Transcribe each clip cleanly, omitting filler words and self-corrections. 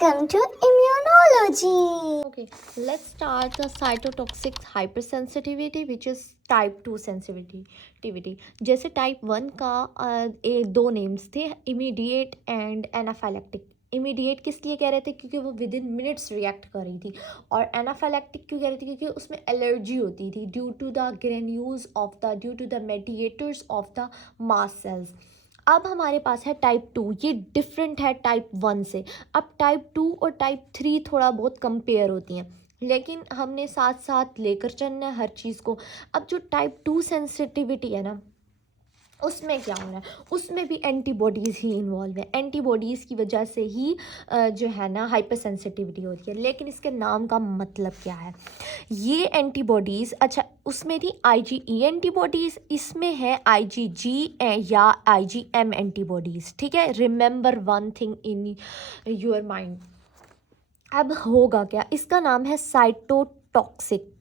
Welcome to immunology. Okay, let's start the cytotoxic hypersensitivity which is type 2 sensitivity. जैसे type 1 का दो names थे, immediate and anaphylactic. Immediate किस लिए कह रहे थे? क्योंकि वो विद इन मिनट्स रिएक्ट कर रही थी. और एनाफाइलेक्टिक क्यों कह रही थी? क्योंकि उसमें एलर्जी होती थी due to the granules of the due to the mediators of the mast cells. अब हमारे पास है टाइप 2. ये डिफरेंट है टाइप 1 से. अब टाइप 2 और टाइप 3 थोड़ा बहुत कंपेयर होती हैं, लेकिन हमने साथ साथ लेकर चलना है हर चीज़ को. अब जो टाइप 2 सेंसिटिविटी है ना, उसमें क्या हो रहा है? उसमें भी एंटीबॉडीज़ ही इन्वॉल्व है. एंटीबॉडीज़ की वजह से ही जो है ना हाइपर सेंसिटिविटी होती है. लेकिन इसके नाम का मतलब क्या है? ये एंटीबॉडीज़, अच्छा उसमें थी IgE एंटीबॉडीज़, इसमें है IgG या IgM एंटीबॉडीज़. ठीक है, remember one thing in your mind. अब होगा क्या? इसका नाम है cytotoxic.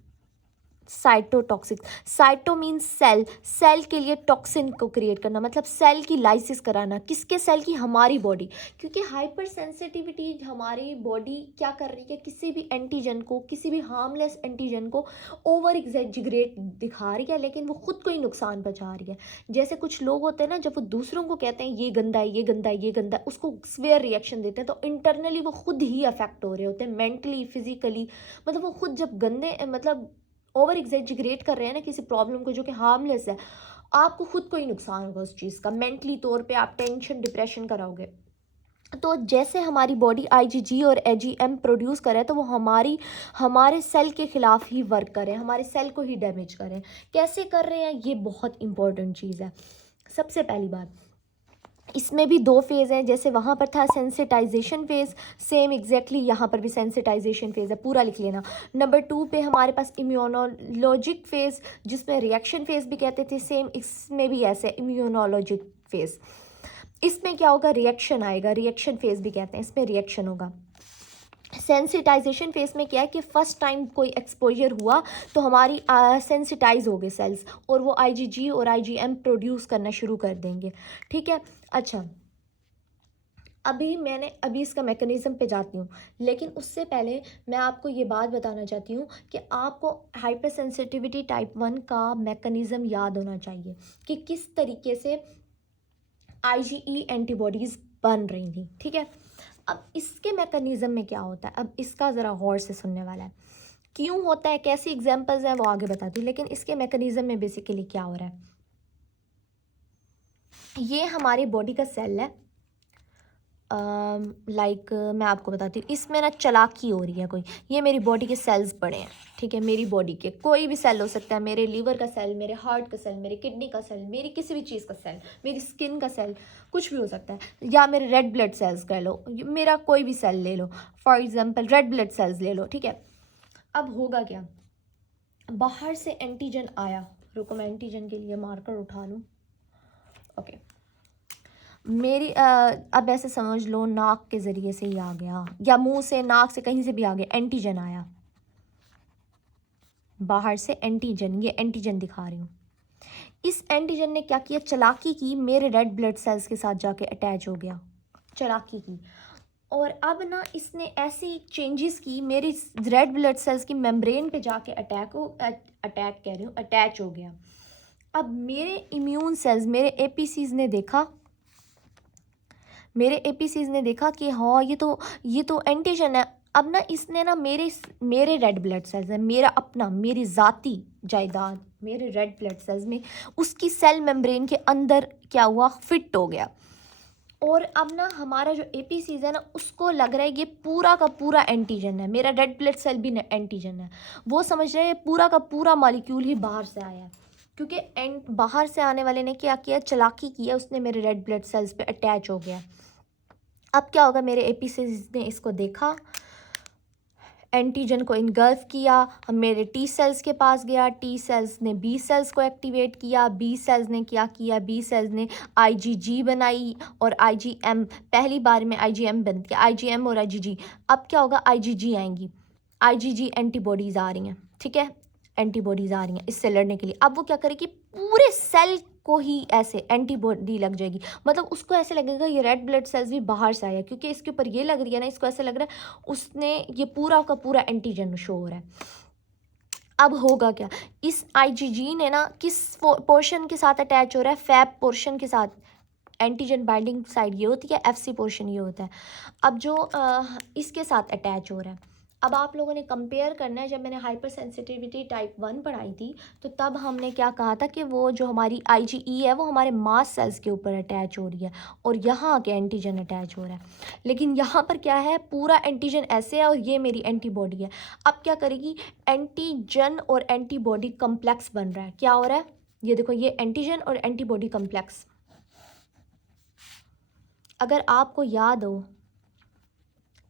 Cytotoxic. Cyto means cell. Cell के लिए टॉक्सिन को क्रिएट करना, मतलब सेल की लाइसिस कराना. किसके सेल की? हमारी बॉडी. क्योंकि हाइपर सेंसिटिविटी हमारी बॉडी क्या कर रही है? किसी भी एंटीजन को, किसी भी हार्मलेस एंटीजन को ओवर एग्जैजरेट दिखा रही है, लेकिन वो खुद को ही नुकसान पहुंचा रही है. जैसे कुछ लोग होते हैं ना, जब वो दूसरों को कहते हैं ये गंदा है, ये गंदा है, ये गंदा है, उसको स्वेयर रिएक्शन देते हैं, तो इंटरनली वो खुद ही अफेक्ट हो रहे होते हैं, मेंटली, फिजिकली. मतलब वो खुद जब गंदे, मतलब ओवर एग्जैजरेट कर रहे हैं ना किसी प्रॉब्लम को जो कि हार्मलेस है, आपको खुद को ही नुकसान होगा उस चीज़ का. मेंटली तौर पे आप टेंशन, डिप्रेशन कराओगे. तो जैसे हमारी बॉडी IgG और AgM प्रोड्यूस करे, तो वो हमारे सेल के खिलाफ ही वर्क करें, हमारे सेल को ही डैमेज करें. कैसे कर रहे हैं? ये बहुत इंपॉर्टेंट चीज़ है. सबसे पहली बात, इसमें भी दो फेज़ हैं. जैसे वहाँ पर था सेंसिटाइजेशन फेज़, सेम एग्जैक्टली यहाँ पर भी सेंसिटाइजेशन फेज़ है, पूरा लिख लेना. नंबर 2 पे हमारे पास इम्यूनोलॉजिक फेज़, जिसमें रिएक्शन फेज़ भी कहते थे, सेम इसमें भी ऐसे इम्यूनोलॉजिक फेज़. इसमें क्या होगा? रिएक्शन आएगा, रिएक्शन फेज़ भी कहते हैं, इसमें रिएक्शन होगा. सेंसिटाइजेशन फेज में क्या है कि फर्स्ट टाइम कोई एक्सपोजर हुआ तो हमारी सेंसिटाइज हो गए सेल्स, और वो IgG और IgM प्रोड्यूस करना शुरू कर देंगे. ठीक है. अच्छा, अभी इसका मैकेनिज़्म पे जाती हूँ, लेकिन उससे पहले मैं आपको ये बात बताना चाहती हूँ कि आपको हाइपर सेंसिटिविटी टाइप 1 का मैकेनिज़्म याद होना चाहिए कि किस तरीके से IgE एंटीबॉडीज़ बन रही थी. ठीक है. अब इसके मैकेनिज़्म में क्या होता है, अब इसका ज़रा गौर से सुनने वाला है. क्यों होता है, कैसी एग्जांपल्स हैं, वो आगे बताती हूँ. लेकिन इसके मैकेनिज़्म में बेसिकली क्या हो रहा है? ये हमारी बॉडी का सेल है. मैं आपको बताती हूँ, इसमें ना चालाकी हो रही है कोई. ये मेरी बॉडी के सेल्स पड़े हैं. ठीक है, मेरी बॉडी के कोई भी सेल हो सकता है, मेरे लीवर का सेल, मेरे हार्ट का सेल, मेरे किडनी का सेल, मेरी किसी भी चीज़ का सेल, मेरी स्किन का सेल, कुछ भी हो सकता है. या मेरे रेड ब्लड सेल्स कह लो, मेरा कोई भी सेल ले लो, for example red blood cells ले लो. ठीक है. अब होगा क्या? बाहर से एंटीजन आया. रुको, मैं एंटीजन के लिए मार्कर उठा लूँ. ओके. मेरी अब ऐसे समझ लो, नाक के ज़रिए से ही आ गया, या मुंह से, नाक से, कहीं से भी आ गया, एंटीजन आया बाहर से. एंटीजन, ये एंटीजन दिखा रही हूँ. इस एंटीजन ने क्या किया? चालाकी की, मेरे रेड ब्लड सेल्स के साथ जाके अटैच हो गया, चालाकी की. और अब ना इसने ऐसी चेंजेस की, मेरी रेड ब्लड सेल्स की मेम्ब्रेन पे जाके अटैच हो गया. अब मेरे इम्यून सेल्स, मेरे APCs ने देखा कि हाँ ये तो एंटीजन है. अब ना इसने ना मेरे रेड ब्लड सेल्स है, मेरा अपना, मेरी ज़ाती जायदाद, मेरे रेड ब्लड सेल्स में उसकी सेल मेम्ब्रेन के अंदर क्या हुआ? फिट हो गया. और अब ना हमारा जो APCs है ना, उसको लग रहा है ये पूरा का पूरा एंटीजन है, मेरा रेड ब्लड सेल भी एंटीजन है. वो समझ रहे हैं पूरा का पूरा मॉलिक्यूल ही बाहर से आया है. क्योंकि बाहर से आने वाले ने क्या किया? चालाकी किया, उसने मेरे रेड ब्लड सेल्स पे अटैच हो गया. अब क्या होगा? मेरे APCs ने इसको देखा, एंटीजन को इनगल्फ किया, मेरे T सेल्स के पास गया, T सेल्स ने B सेल्स को एक्टिवेट किया, B सेल्स ने क्या किया? B सेल्स ने IgG बनाई और IgM, पहली बार में IgM बन गया, IgM और IgG. अब क्या होगा? IgG आएंगी, IgG एंटीबॉडीज़ आ रही हैं. ठीक है, एंटीबॉडीज़ आ रही हैं इससे लड़ने के लिए. अब वो क्या करेगी? पूरे सेल को ही ऐसे एंटीबॉडी लग जाएगी, मतलब उसको ऐसे लगेगा ये रेड ब्लड सेल्स भी बाहर से आया, क्योंकि इसके ऊपर ये लग रही है ना, इसको ऐसे लग रहा है उसने ये पूरा का पूरा एंटीजन शो हो रहा है। अब होगा क्या, इस आईजीजी ने ना किस पोर्शन के साथ अटैच हो रहा है, फैब पोर्शन के साथ। एंटीजन बाइंडिंग साइड ये होती है, एफसी पोर्शन ये होता है। अब जो इसके साथ अटैच हो रहा है, अब आप लोगों ने कंपेयर करना है। जब मैंने हाइपर सेंसिटिविटी टाइप 1 पढ़ाई थी तो तब हमने क्या कहा था कि वो जो हमारी आईजीई है वो हमारे मास सेल्स के ऊपर अटैच हो रही है और यहाँ आके एंटीजन अटैच हो रहा है। लेकिन यहाँ पर क्या है, पूरा एंटीजन ऐसे है और ये मेरी एंटीबॉडी है। अब क्या करेगी, एंटीजन और एंटीबॉडी कम्प्लेक्स बन रहा है। क्या हो रहा है, ये देखो, ये एंटीजन और एंटीबॉडी कम्प्लेक्स। अगर आपको याद हो,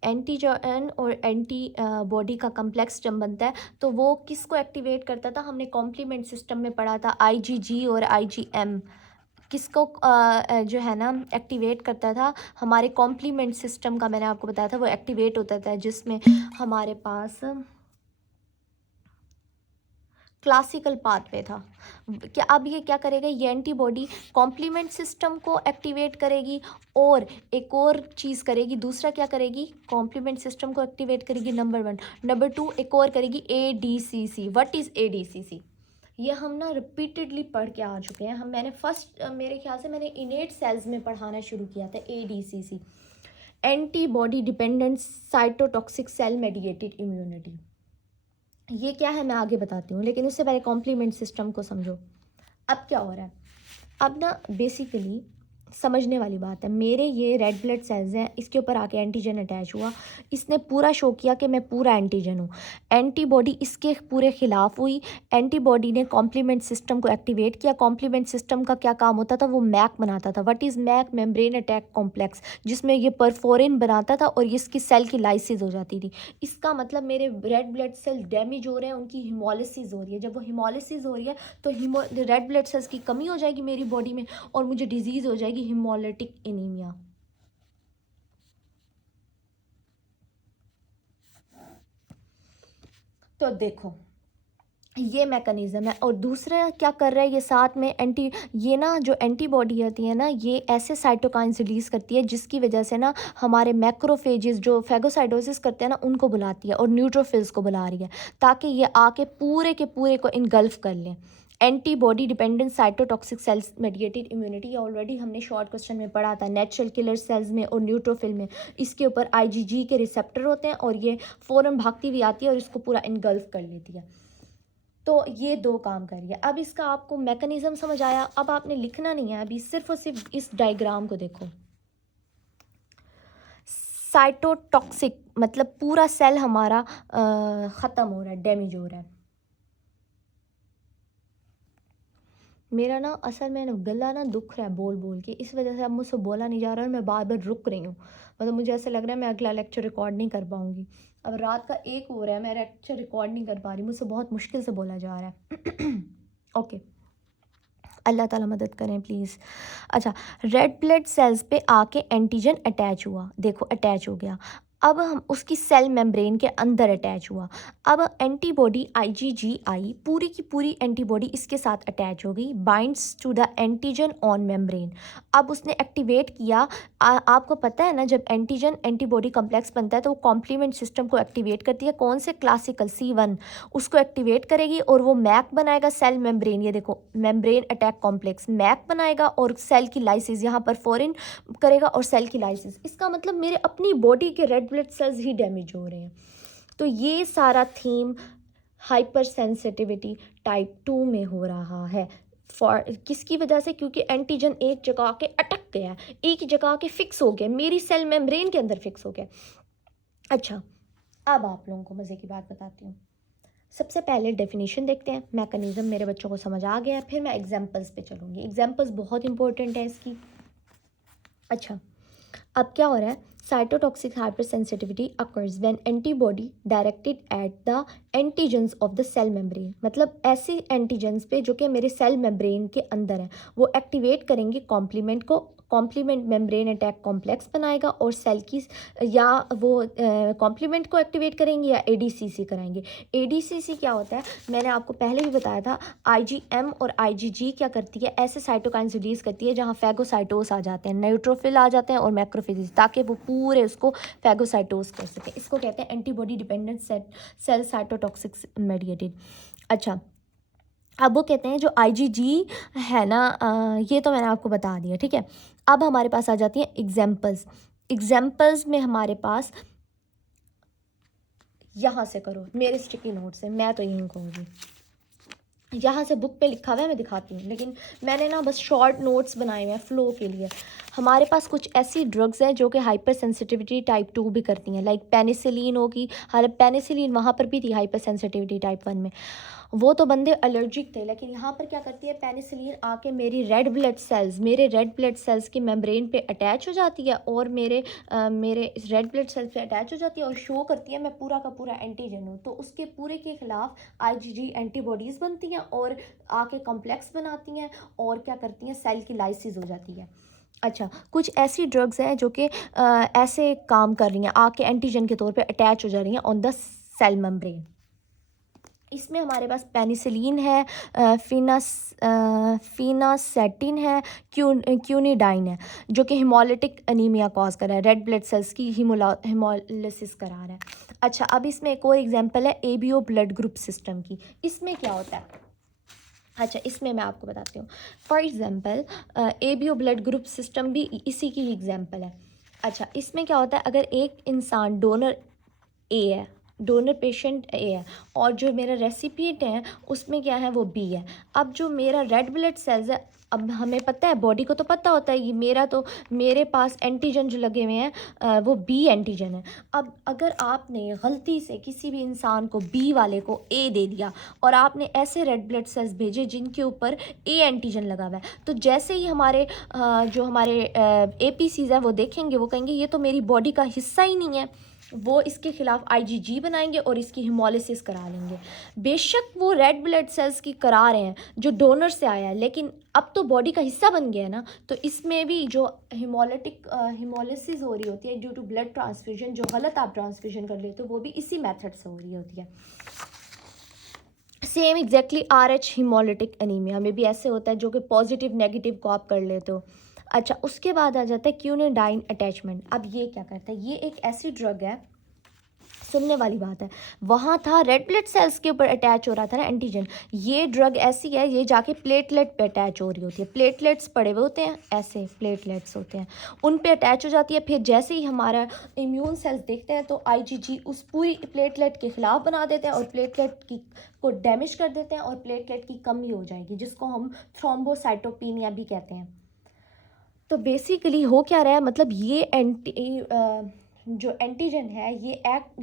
एंटीजन और एंटी बॉडी का कम्प्लेक्स जब बनता है तो वो किसको एक्टिवेट करता था, हमने कॉम्प्लीमेंट सिस्टम में पढ़ा था, आईजीजी और आईजीएम किसको जो है ना एक्टिवेट करता था, हमारे कॉम्प्लीमेंट सिस्टम का मैंने आपको बताया था वो एक्टिवेट होता था, जिसमें हमारे पास क्लासिकल पाथवे था। क्या अब ये क्या करेगा, ये एंटीबॉडी कॉम्प्लीमेंट सिस्टम को एक्टिवेट करेगी और एक और चीज़ करेगी, दूसरा क्या करेगी, कॉम्प्लीमेंट सिस्टम को एक्टिवेट करेगी, नंबर 1। नंबर 2 एक और करेगी, ADCC। व्हाट इज़ ADCC, ये हम ना रिपीटेडली पढ़ के आ चुके हैं। मैंने फर्स्ट मेरे ख्याल से मैंने इनेट सेल्स में पढ़ाना शुरू किया था ADCC, antibody dependent cytotoxic cell mediated immunity. ये क्या है मैं आगे बताती हूँ, लेकिन उससे पहले कॉम्प्लीमेंट सिस्टम को समझो। अब क्या हो रहा है, अब ना बेसिकली समझने वाली बात है, मेरे ये रेड ब्लड सेल्स हैं, इसके ऊपर आके एंटीजन अटैच हुआ, इसने पूरा शो किया कि मैं पूरा एंटीजन हूँ। एंटीबॉडी इसके पूरे खिलाफ हुई, एंटीबॉडी ने कॉम्प्लीमेंट सिस्टम को एक्टिवेट किया। कॉम्प्लीमेंट सिस्टम का क्या काम होता था, वो मैक बनाता था। What is MAC, membrane attack complex, जिसमें ये परफोरिन बनाता था और इसकी सेल की लाइसिस हो जाती थी। इसका मतलब मेरे रेड ब्लड सेल डैमेज हो रहे हैं, उनकी हिमोलिसिस हो रही है। जब वो हिमोलिसिस हो रही है तो रेड ब्लड सेल्स की कमी हो जाएगी मेरी बॉडी में और मुझे डिजीज़ हो जाएगी हिमोलिटिक एनीमिया। तो देखो ये मैकेनिज्म है। और दूसरा क्या कर रहा है ये साथ में ये ना जो एंटीबॉडी होती है ना, ये ऐसे साइटोकाइंस रिलीज़ करती है जिसकी वजह से ना हमारे मैक्रोफेजेस जो फैगोसाइटोसिस करते हैं ना उनको बुलाती है और न्यूट्रोफिल्स को बुला रही है, ताकि ये आके पूरे के पूरे को इनगल्फ कर लें। Antibody dependent cytotoxic cells mediated immunity already हमने शॉर्ट क्वेश्चन में पढ़ा था, नेचुरल किलर सेल्स में और न्यूट्रोफिल में। इसके ऊपर आईजीजी के रिसेप्टर होते हैं और ये फ़ौरन भागती हुई आती है और इसको पूरा इनगल्फ कर लेती है। तो ये दो काम करिए। अब इसका आपको मैकेनिज्म समझ आया। अब आपने लिखना नहीं है, अभी सिर्फ और सिर्फ इस डायग्राम को देखो। साइटोटॉक्सिक मतलब पूरा सेल हमारा ख़त्म हो रहा है, डैमेज हो रहा है। मेरा ना असल में गला ना दुख रहा है बोल बोल के, इस वजह से अब मुझसे बोला नहीं जा रहा और मैं बार बार रुक रही हूँ। मतलब मुझे ऐसा लग रहा है मैं अगला लेक्चर रिकॉर्ड नहीं कर पाऊँगी। अब रात का 1 हो रहा है, मैं लेक्चर रिकॉर्ड नहीं कर पा रही, मुझसे बहुत मुश्किल से बोला जा रहा है। ओके, अल्लाह ताला मदद करें प्लीज़। अच्छा, रेड ब्लड सेल्स पे आके एंटीजन अटैच हुआ, देखो अटैच हो गया। अब हम उसकी सेल मेम्ब्रेन के अंदर अटैच हुआ। अब एंटीबॉडी आईजीजीआई पूरी की पूरी एंटीबॉडी इसके साथ अटैच हो गई, binds to the antigen on membrane. अब उसने एक्टिवेट किया। आपको पता है ना, जब एंटीजन एंटीबॉडी कम्प्लेक्स बनता है तो वो कॉम्प्लीमेंट सिस्टम को एक्टिवेट करती है। कौन से, क्लासिकल C1 उसको एक्टिवेट करेगी और वो मैक बनाएगा सेल मेम्ब्रेन। ये देखो मेम्ब्रेन अटैक कॉम्प्लेक्स मैक बनाएगा और सेल की लाइसिस यहाँ पर फॉरिन करेगा और सेल की लाइसिस। इसका मतलब मेरे अपनी बॉडी के रेड ब्लड सेल्स ही डैमेज हो रहे हैं। तो ये सारा थीम हाइपर सेंसिटिविटी टाइप 2 में हो रहा है। फॉर किसकी वजह से, क्योंकि एंटीजन एक जगह आके अटक गया, एक जगह आके फिक्स हो गया, मेरी सेल मेम्ब्रेन के अंदर फिक्स हो गया। अच्छा, अब आप लोगों को मज़े की बात बताती हूँ। सबसे पहले डेफिनेशन देखते हैं, मैकेनिज्म मेरे बच्चों को समझ आ गया, फिर मैं एग्जांपल्स पे चलूँगी। एग्जांपल्स बहुत इंपॉर्टेंट है इसकी। अच्छा, अब क्या हो रहा है, cytotoxic hypersensitivity occurs when antibody directed at the antigens of the cell membrane. मतलब ऐसे एंटीजन्स पे जो कि मेरे सेल मेम्ब्रेन के अंदर है, वो एक्टिवेट करेंगे कॉम्प्लीमेंट को कॉम्प्लीमेंट मेम्ब्रेन अटैक कॉम्प्लेक्स बनाएगा और सेल की या वो कॉम्प्लीमेंट को एक्टिवेट करेंगे या एडीसीसी कराएंगे। एडीसीसी क्या होता है, मैंने आपको पहले भी बताया था। आईजीएम और आईजीजी क्या करती है, ऐसे साइटोकाइंस रिलीज करती है जहाँ फैगोसाइटोस आ जाते हैं, न्यूट्रोफिल आ जाते हैं और मैक्रोफेजेस, ताकि वो पूरे उसको फैगोसाइटोस कर सकें। इसको कहते हैं antibody dependent cell cytotoxic mediated. अच्छा, अब वो कहते हैं जो आईजीजी है ना, ये तो मैंने आपको बता दिया, ठीक है। अब हमारे पास आ जाती हैं एग्जाम्पल्स। एग्जाम्पल्स में हमारे पास, यहाँ से करो मेरे स्टिकी नोट से, मैं तो यहीं कहूँगी, यहाँ से बुक पे लिखा हुआ है, मैं दिखाती हूँ, लेकिन मैंने ना बस शॉर्ट नोट्स बनाए हुए हैं फ्लो के लिए। हमारे पास कुछ ऐसी ड्रग्स हैं जो कि हाइपर सेंसिटिविटी टाइप 2 भी करती हैं, लाइक पेनिसिलिन होगी। हाल पेनिसिलिन वहाँ पर भी थी हाइपर सेंसिटिविटी टाइप 1 में, वो तो बंदे एलर्जिक थे, लेकिन यहाँ पर क्या करती है पेनिसिलिन आके मेरी रेड ब्लड सेल्स की मेम्ब्रेन पे अटैच हो जाती है और मेरे रेड ब्लड सेल्स पे अटैच हो जाती है और शो करती है मैं पूरा का पूरा एंटीजन हूँ। तो उसके पूरे के खिलाफ आईजीजी एंटीबॉडीज़ बनती हैं और आके कॉम्प्लेक्स बनाती हैं और क्या करती हैं, सेल की लाइसिस हो जाती है। अच्छा, कुछ ऐसी ड्रग्स हैं जो कि ऐसे काम कर रही हैं, आके एंटीजन के तौर पे अटैच हो जा रही हैं ऑन द सेल मेम्ब्रेन। इसमें हमारे पास पेनिसिलिन है, फिनासेटिन है, क्यूनिडाइन है, जो कि हिमोलिटिक एनीमिया कॉज कर रहा है, रेड ब्लड सेल्स की हिमोलिसिस करा रहा है। अच्छा, अब इसमें एक और एग्जांपल है एबीओ ब्लड ग्रुप सिस्टम की। इसमें क्या होता है, अच्छा इसमें मैं आपको बताती हूँ। For example ABO blood group system भी इसी की एग्जांपल है। अच्छा, इसमें क्या होता है, अगर एक इंसान डोनर पेशेंट ए है और जो मेरा रेसिपिएंट है उसमें क्या है, वो बी है। अब जो मेरा रेड ब्लड सेल्स है, अब हमें पता है, बॉडी को तो पता होता है कि मेरे पास एंटीजन जो लगे हुए हैं वो बी एंटीजन है। अब अगर आपने गलती से किसी भी इंसान को बी वाले को ए दे दिया और आपने ऐसे रेड ब्लड सेल्स भेजे जिनके ऊपर ए एंटीजन लगा हुआ है, तो जैसे ही जो हमारे एपीसीज हैं वो देखेंगे, वो कहेंगे ये तो मेरी बॉडी का हिस्सा ही नहीं है, वो इसके खिलाफ आईजीजी बनाएंगे और इसकी हिमोलिसिस करा लेंगे। बेशक वो रेड ब्लड सेल्स की करा रहे हैं जो डोनर से आया है, लेकिन अब तो बॉडी का हिस्सा बन गया है ना, तो इसमें भी जो हिमोलिसिस हो रही होती है ड्यू टू ब्लड ट्रांसफ्यूजन, जो गलत आप ट्रांसफ्यूजन कर लेते हो, वो भी इसी मेथड से हो रही होती है। Same exactly RH haemolytic anaemia में भी ऐसे होता है, जो कि पॉजिटिव नेगेटिव को आप कर लेते हो। अच्छा, उसके बाद आ जाता है क्यूनिडाइन अटैचमेंट। अब ये क्या करता है, ये एक ऐसी ड्रग है, सुनने वाली बात है, वहाँ था रेड ब्लड सेल्स के ऊपर अटैच हो रहा था ना एंटीजन, ये ड्रग ऐसी है, ये जाके प्लेटलेट पे अटैच हो रही होती है। प्लेटलेट्स पड़े हुए होते हैं, ऐसे प्लेटलेट्स होते हैं, उन पे अटैच हो जाती है। फिर जैसे ही हमारा इम्यून सेल्स देखते हैं तो आईजीजी उस पूरी प्लेटलेट के खिलाफ बना देते हैं और प्लेटलेट को डैमेज कर देते हैं और प्लेटलेट की कमी हो जाएगी, जिसको हम थ्रोम्बोसाइटोपिनिया भी कहते हैं। तो बेसिकली हो क्या रहा है, मतलब ये जो एंटीजन है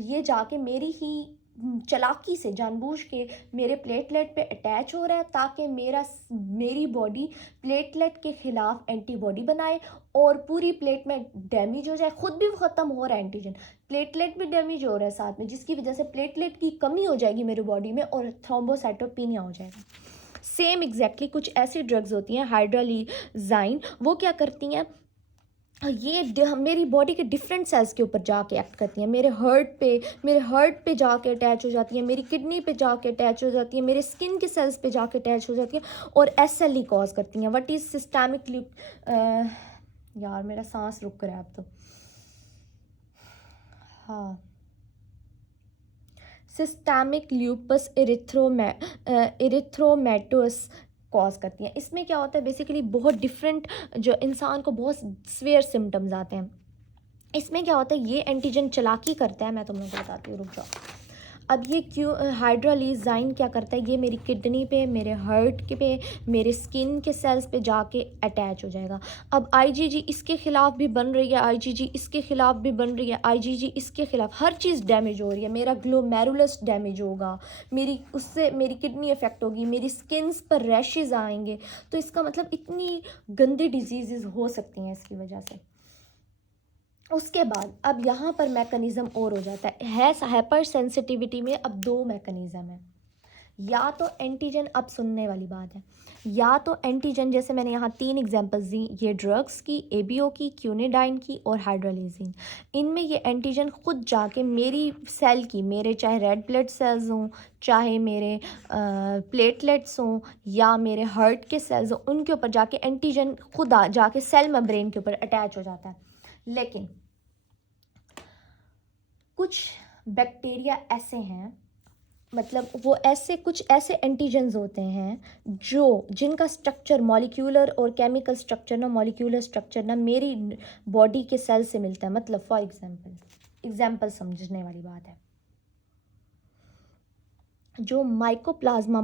ये जाके मेरी ही चालाकी से जानबूझ के मेरे प्लेटलेट पे अटैच हो रहा है, ताकि मेरी बॉडी प्लेटलेट के खिलाफ एंटीबॉडी बनाए और पूरी प्लेट में डैमेज हो जाए। खुद भी ख़त्म हो रहा है एंटीजन, प्लेटलेट भी डैमेज हो रहा है साथ में, जिसकी वजह से प्लेटलेट की कमी हो जाएगी मेरी बॉडी में और थ्रोम्बोसाइटोपिनिया हो जाएगा। सेम एग्जैक्टली कुछ ऐसी ड्रग्स होती हैं हाइड्रोलिजाइन, वो क्या करती हैं, ये मेरी बॉडी के डिफरेंट सेल्स के ऊपर जाके एक्ट करती हैं। मेरे हार्ट पे जाके अटैच हो जाती हैं, मेरी किडनी पे जाके अटैच हो जाती हैं, मेरे स्किन के सेल्स पे जाके अटैच हो जाती हैं और SLE कॉज करती हैं। व्हाट इज सिस्टेमिक यार मेरा सांस रुक रहा है अब तो, हाँ, सिस्टेमिक ल्यूपस इरिथ्रोमेटोस कॉज करती हैं। इसमें क्या होता है, बेसिकली बहुत डिफरेंट, जो इंसान को बहुत स्वेयर सिम्टम्स आते हैं। इसमें क्या होता है, ये एंटीजन चालाकी करता है, मैं तुम लोगों को बताती हूँ, रुक जाओ। अब ये हाइड्रोलिजाइन क्या करता है, ये मेरी किडनी पे, मेरे हार्ट पे, मेरे स्किन के सेल्स पे जाके अटैच हो जाएगा। अब आईजीजी इसके खिलाफ भी बन रही है, आईजीजी इसके खिलाफ भी बन रही है, आईजीजी इसके खिलाफ, हर चीज़ डैमेज हो रही है। मेरा ग्लोमेरुलस डैमेज होगा, उससे मेरी किडनी इफेक्ट होगी, मेरी स्किन्स पर रैशेज आएंगे। तो इसका मतलब इतनी गंदी डिजीज़ हो सकती हैं इसकी वजह से। उसके बाद अब यहाँ पर मैकेनिज़्म और हो जाता है हाइपर सेंसिटिविटी में अब 2 मैकेनिज़्म है। या तो एंटीजन, अब सुनने वाली बात है, या तो एंटीजन जैसे मैंने यहाँ 3 एग्जांपल्स दी, ये ड्रग्स की, एबीओ की, क्यूनिडाइन की और हाइड्रोलिजिन, इनमें ये एंटीजन खुद जाके मेरी सेल की, मेरे चाहे रेड ब्लड सेल्स हों, चाहे मेरे प्लेटलेट्स हों या मेरे हार्ट के सेल्स हों, उनके ऊपर जाके एंटीजन खुद जाके सेल मेम्ब्रेन के ऊपर अटैच हो जाता है। लेकिन कुछ बैक्टीरिया ऐसे हैं, मतलब वो ऐसे कुछ ऐसे एंटीजन्स होते हैं जिनका स्ट्रक्चर मॉलिक्यूलर और केमिकल स्ट्रक्चर ना, मॉलिक्यूलर स्ट्रक्चर ना मेरी बॉडी के सेल से मिलता है। मतलब फॉर एग्जांपल समझने वाली बात है, जो माइकोप्लाज्मा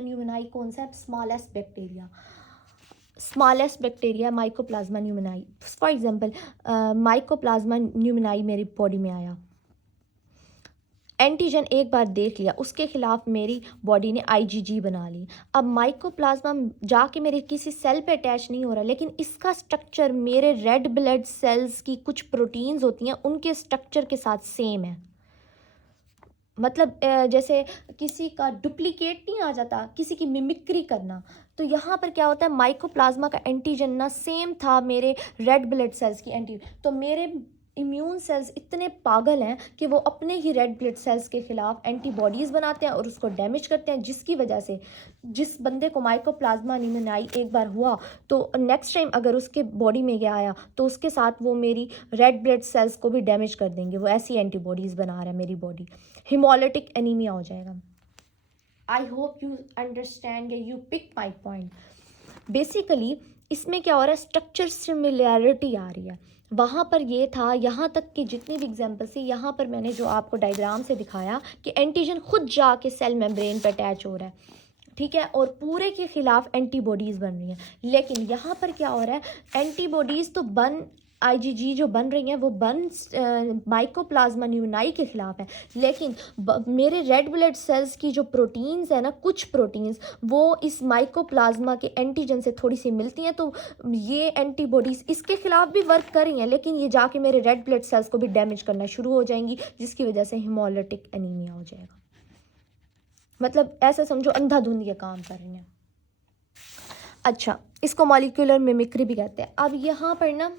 न्यूमोनाई कौन सा है? Smallest bacteria mycoplasma pneumoniae. For example mycoplasma pneumoniae मेरी बॉडी में आया, एंटीजन एक बार देख लिया, उसके खिलाफ मेरी बॉडी ने आईजीजी बना ली। अब माइकोप्लाज्मा जाके मेरे किसी सेल पे अटैच नहीं हो रहा, लेकिन इसका स्ट्रक्चर मेरे रेड ब्लड सेल्स की कुछ प्रोटीन्स होती हैं उनके स्ट्रक्चर के साथ सेम है। मतलब जैसे किसी का डुप्लीकेट नहीं आ जाता, किसी की मिमिक्री करना, तो यहाँ पर क्या होता है, माइकोप्लाज्मा का एंटीजन ना सेम था मेरे रेड ब्लड सेल्स की एंटी, तो मेरे इम्यून सेल्स इतने पागल हैं कि वो अपने ही रेड ब्लड सेल्स के खिलाफ एंटीबॉडीज़ बनाते हैं और उसको डैमेज करते हैं, जिसकी वजह से जिस बंदे को माइकोप्लाज्मा न्यूमोनाई एक बार हुआ तो नेक्स्ट टाइम अगर उसके बॉडी में गया आया तो उसके साथ वो मेरी रेड ब्लड सेल्स को भी डैमेज कर देंगे। वो ऐसी एंटीबॉडीज़ बना रहा है मेरी बॉडी, हिमोलिटिक एनीमिया हो जाएगा। I hope you understand, you pick my point. Basically इसमें क्या हो रहा है, स्ट्रक्चर सिमिलैरिटी आ रही है। वहाँ पर ये था, यहाँ तक कि जितनी भी एग्जांपल्स थी, यहाँ पर मैंने जो आपको डायग्राम से दिखाया कि एंटीजन खुद जाके सेल मेम्ब्रेन पर अटैच हो रहा है, ठीक है, और पूरे के खिलाफ एंटीबॉडीज़ बन रही हैं। लेकिन यहाँ पर क्या हो रहा है, एंटीबॉडीज़ तो आईजीजी जो बन रही हैं वो माइकोप्लाज्मा न्यूमोनाई के खिलाफ है, लेकिन मेरे रेड ब्लड सेल्स की जो प्रोटीन्स है ना, कुछ प्रोटीन्स वो इस माइकोप्लाज्मा के एंटीजन से थोड़ी सी मिलती हैं, तो ये एंटीबॉडीज़ इसके खिलाफ भी वर्क कर रही हैं, लेकिन ये जाके मेरे रेड ब्लड सेल्स को भी डैमेज करना शुरू हो जाएंगी, जिसकी वजह से हिमोलिटिक एनीमिया हो जाएगा। मतलब ऐसा समझो अंधाधुंध ये काम कर रही हैं। अच्छा, इसको मॉलिक्यूलर मिमिक्री भी कहते हैं। अब यहाँ पर ना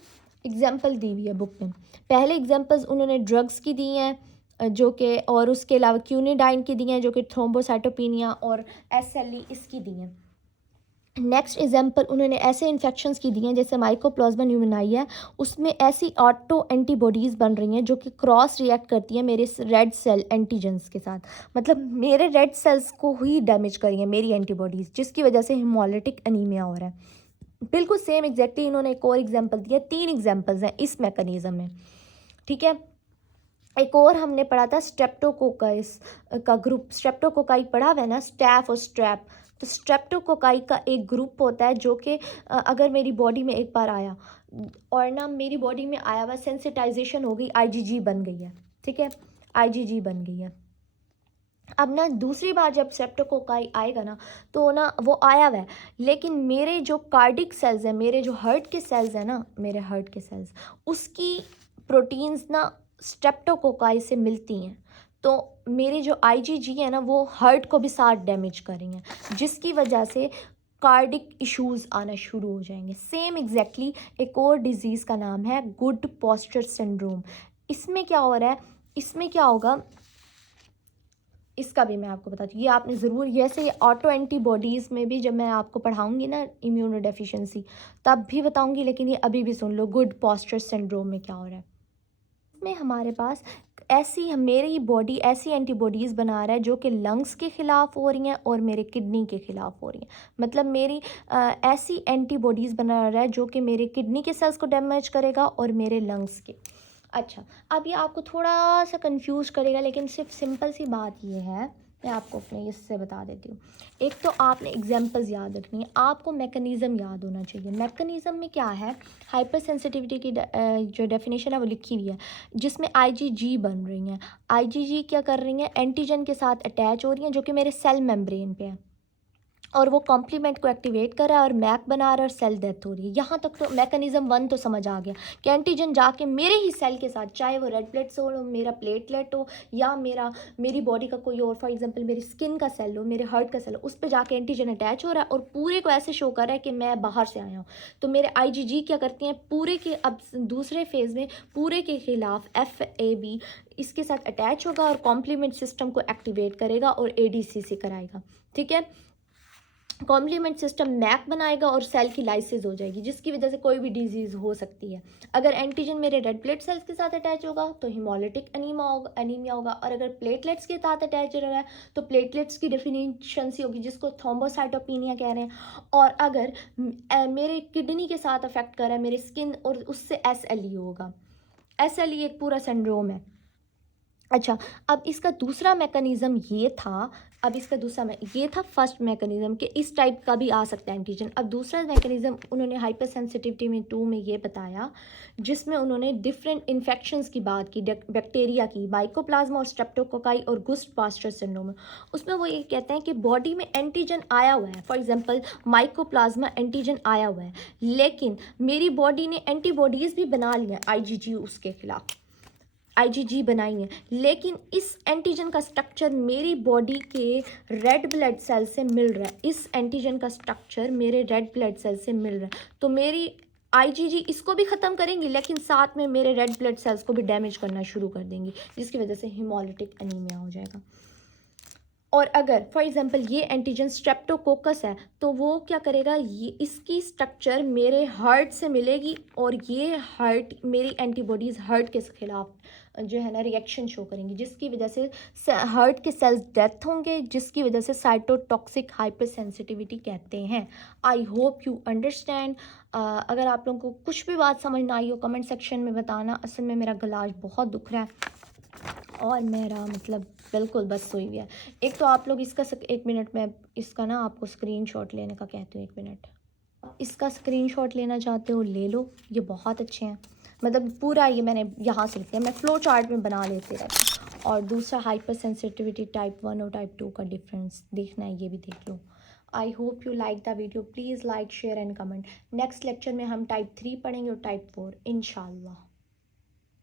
एग्जाम्पल दी हुई है बुक में, पहले एग्जाम्पल्स उन्होंने ड्रग्स की दी हैं जो कि, और उसके अलावा क्यूनिडाइन की दी हैं जो कि थ्रोम्बोसाइटोपिनिया और एसएलई इसकी दी हैं। नेक्स्ट एग्जाम्पल उन्होंने ऐसे इन्फेक्शंस की दी हैं जैसे माइकोप्लाज्मा न्यूमोनाई है, उसमें ऐसी ऑटो एंटीबॉडीज़ बन रही हैं जो कि क्रॉस रिएक्ट करती हैं मेरे रेड सेल एंटीजन्स के साथ, मतलब मेरे रेड सेल्स को ही डैमेज करी हैं मेरी एंटीबॉडीज़, जिसकी वजह से हिमोलिटिक एनीमिया हो रहा है। बिल्कुल सेम एग्जैक्टली इन्होंने एक और एग्जाम्पल दिया, 3 एग्जाम्पल्स हैं इस मैकेनिज़्म में, ठीक है। एक और हमने पढ़ा था स्ट्रेप्टोकोकाइस का ग्रुप, स्ट्रेप्टोकोकाई पढ़ा हुआ है ना, स्टैफ और स्ट्रैप, तो स्ट्रेप्टोकोकाई का एक ग्रुप होता है जो कि अगर मेरी बॉडी में एक बार आया और ना मेरी बॉडी में आया हुआ, सेंसिटाइजेशन हो गई, आईजीजी बन गई है, ठीक है, आईजीजी बन गई है। अब ना दूसरी बार जब स्ट्रेप्टोकोकाई आएगा ना, तो ना वो आया हुआ है, लेकिन मेरे जो कार्डिक सेल्स हैं, मेरे जो हार्ट के सेल्स हैं ना, मेरे हार्ट के सेल्स, उसकी प्रोटीन्स ना स्ट्रेप्टोकोकाई से मिलती हैं, तो मेरी जो आईजीजी है ना वो हार्ट को भी साथ डैमेज कर रही हैं, जिसकी वजह से कार्डिक इश्यूज़ आना शुरू हो जाएंगे। सेम एग्जैक्टली एक और डिज़ीज़ का नाम है गुड पोस्चर सिंड्रोम। इसमें क्या हो रहा है, इसमें क्या होगा, इसका भी मैं आपको बताती हूँ, ये आपने ज़रूर, जैसे ये ऑटो एंटीबॉडीज़ में भी जब मैं आपको पढ़ाऊँगी ना इम्यूनो डेफिशिएंसी तब भी बताऊँगी, लेकिन ये अभी भी सुन लो, गुड पोस्चर सिंड्रोम में क्या हो रहा है। इसमें हमारे पास मेरी बॉडी ऐसी एंटीबॉडीज़ बना रहा है जो कि लंग्स के ख़िलाफ़ हो रही हैं और मेरे किडनी के ख़िलाफ़ हो रही हैं, मतलब मेरी ऐसी एंटीबॉडीज़ बना रहा है जो कि मेरे किडनी के सेल्स को डैमेज करेगा और मेरे लंग्स के। अच्छा, अब ये आपको थोड़ा सा कंफ्यूज करेगा, लेकिन सिर्फ सिंपल सी बात ये है, मैं आपको अपने इससे बता देती हूँ। एक तो आपने एग्जांपल्स याद रखनी है, आपको मैकेनिज़्म याद होना चाहिए। मैकेनिज़्म में क्या है, हाइपर सेंसिटिविटी की जो डेफिनेशन है वो लिखी हुई है, जिसमें आईजीजी बन रही हैं। आईजीजी क्या कर रही हैं, एंटीजन के साथ अटैच हो रही हैं जो कि मेरे सेल मेम्ब्रेन पे है, और वो कॉम्प्लीमेंट को एक्टिवेट कर रहा है और मैक बना रहा है और सेल डेथ हो रही है। यहाँ तक तो मैकेनिज्म वन तो समझ आ गया कि एंटीजन जाके मेरे ही सेल के साथ, चाहे वो रेड ब्लड सेल हो, मेरा प्लेटलेट हो, या मेरी बॉडी का कोई और, फॉर एग्जांपल मेरी स्किन का सेल हो, मेरे हार्ट का सेल हो, उस पर जाके एंटीजन अटैच हो रहा है और पूरे को ऐसे शो कर रहा है कि मैं बाहर से आया हूँ। तो मेरे IgG क्या करती हैं, पूरे के अब दूसरे फेज़ में पूरे के खिलाफ FAB इसके साथ अटैच होगा और कॉम्प्लीमेंट सिस्टम को एक्टिवेट करेगा और ADCC कराएगा। ठीक है, कॉम्प्लीमेंट सिस्टम मैक बनाएगा और सेल की लाइसिस हो जाएगी, जिसकी वजह से कोई भी डिजीज़ हो सकती है। अगर एंटीजन मेरे रेड ब्लड सेल्स के साथ अटैच होगा तो हिमोलिटिक एनीमिया होगा, और अगर प्लेटलेट्स के साथ अटैच रहा है तो प्लेटलेट्स की डिफिशिएंसी होगी, जिसको थ्रोम्बोसाइटोपिनिया कह रहे हैं। और अगर मेरे किडनी के साथ अफेक्ट कर रहा है, मेरे स्किन, और उससे SLE होगा। SLE एक पूरा सिंड्रोम है। अच्छा, अब इसका दूसरा मैकेनिज़्म ये था, ये था फर्स्ट मैकेनिज़्म कि इस टाइप का भी आ सकता है एंटीजन। अब दूसरा मैकेनिज़्म उन्होंने हाइपर सेंसिटिविटी में 2 में ये बताया, जिसमें उन्होंने डिफरेंट इन्फेक्शंस की बात की, बैक्टीरिया की, माइकोप्लाज्मा और स्ट्रेप्टोकोकाई और गुस्ट पास्चर सिंड्रोम। उसमें वो ये कहते हैं कि बॉडी में एंटीजन आया हुआ है, फॉर एग्जांपल माइकोप्लाज्मा एंटीजन आया हुआ है, लेकिन मेरी बॉडी ने एंटीबॉडीज़ भी बना ली हैं, IgG उसके खिलाफ IgG बनाई है, लेकिन इस एंटीजन का स्ट्रक्चर मेरी बॉडी के रेड ब्लड सेल से मिल रहा है, इस एंटीजन का स्ट्रक्चर मेरे रेड ब्लड सेल से मिल रहा है। तो मेरी IgG इसको भी ख़त्म करेंगी, लेकिन साथ में मेरे रेड ब्लड सेल्स को भी डैमेज करना शुरू कर देंगी, जिसकी वजह से हिमोलिटिक एनीमिया हो जाएगा। और अगर फॉर एग्जांपल ये एंटीजन स्ट्रेप्टोकोकस है, तो वो क्या करेगा, ये इसकी स्ट्रक्चर मेरे हार्ट से मिलेगी और ये हार्ट, मेरी एंटीबॉडीज़ हार्ट के खिलाफ जो है ना रिएक्शन शो करेंगी, जिसकी वजह से हार्ट के सेल्स डेथ होंगे, जिसकी वजह से साइटोटॉक्सिक हाइपर सेंसिटिविटी कहते हैं। आई होप यू अंडरस्टैंड। अगर आप लोगों को कुछ भी बात समझ ना आई हो कमेंट सेक्शन में बताना। असल में मेरा गला आज बहुत दुख रहा है और मेरा मतलब बिल्कुल बस सोई हुई है। एक तो आप लोग इसका 1 मिनट में इसका ना आपको स्क्रीनशॉट लेने का कहती हूँ, 1 मिनट। इसका स्क्रीनशॉट लेना चाहते हो ले लो, ये बहुत अच्छे हैं, मतलब पूरा ये मैंने यहाँ से लिखा है, मैं फ्लो चार्ट में बना लेते रहती हूँ। और दूसरा हाइपर सेंसिटिविटी टाइप 1 और टाइप 2 का डिफरेंस देखना है, ये भी देख लो। I hope you like the video, please like share and comment. Next lecture में हम टाइप 3 पढ़ेंगे और टाइप 4 इंशाल्लाह।